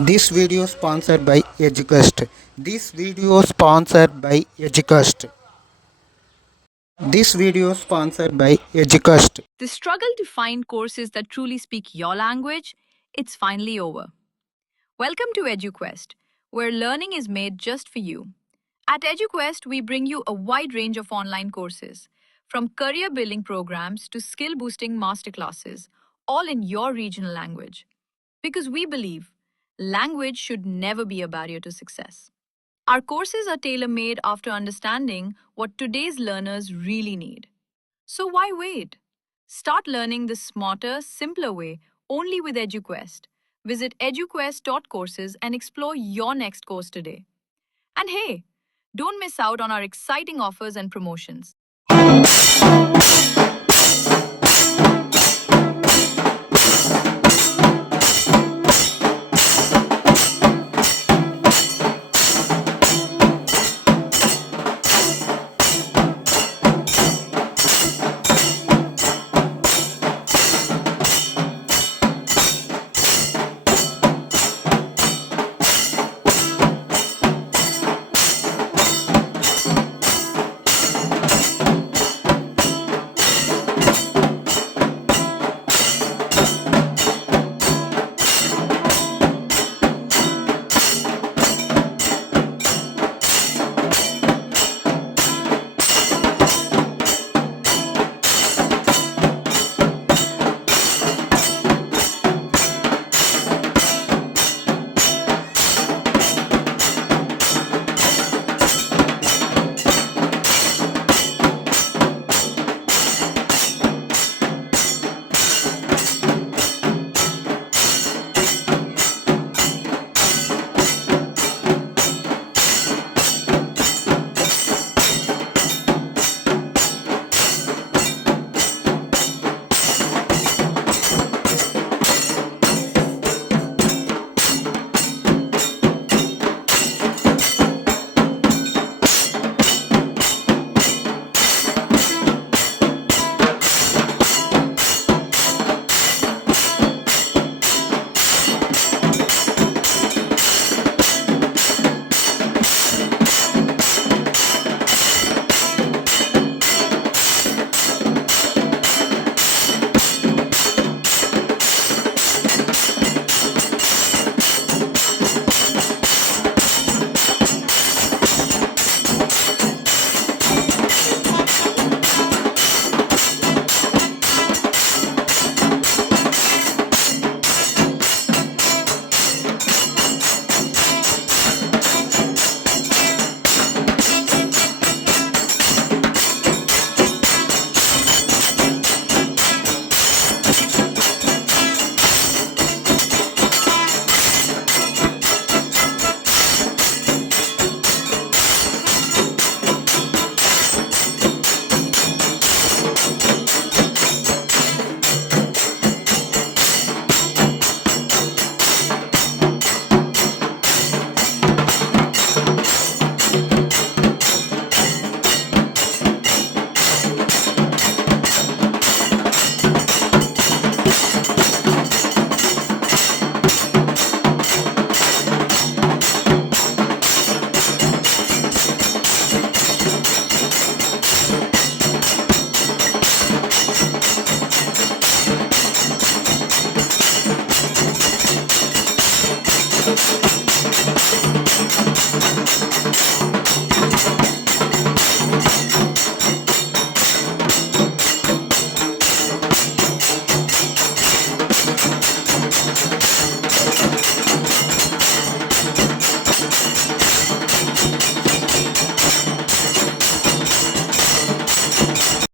This video sponsored by Educast. This video sponsored by Educast. This video sponsored by Educast. The struggle to find courses that truly speak your language, it's finally over. Welcome to EduQuest, where learning is made just for you. At EduQuest, we bring you a wide range of online courses, from career building programs to skill boosting masterclasses, all in your regional language. Because we believe language should never be a barrier to success. Our courses are tailor made after understanding what today's learners really need. So why wait? Start learning the smarter, simpler way only with EduQuest. Visit eduquest.courses and explore your next course today. And hey, don't miss out on our exciting offers and promotions.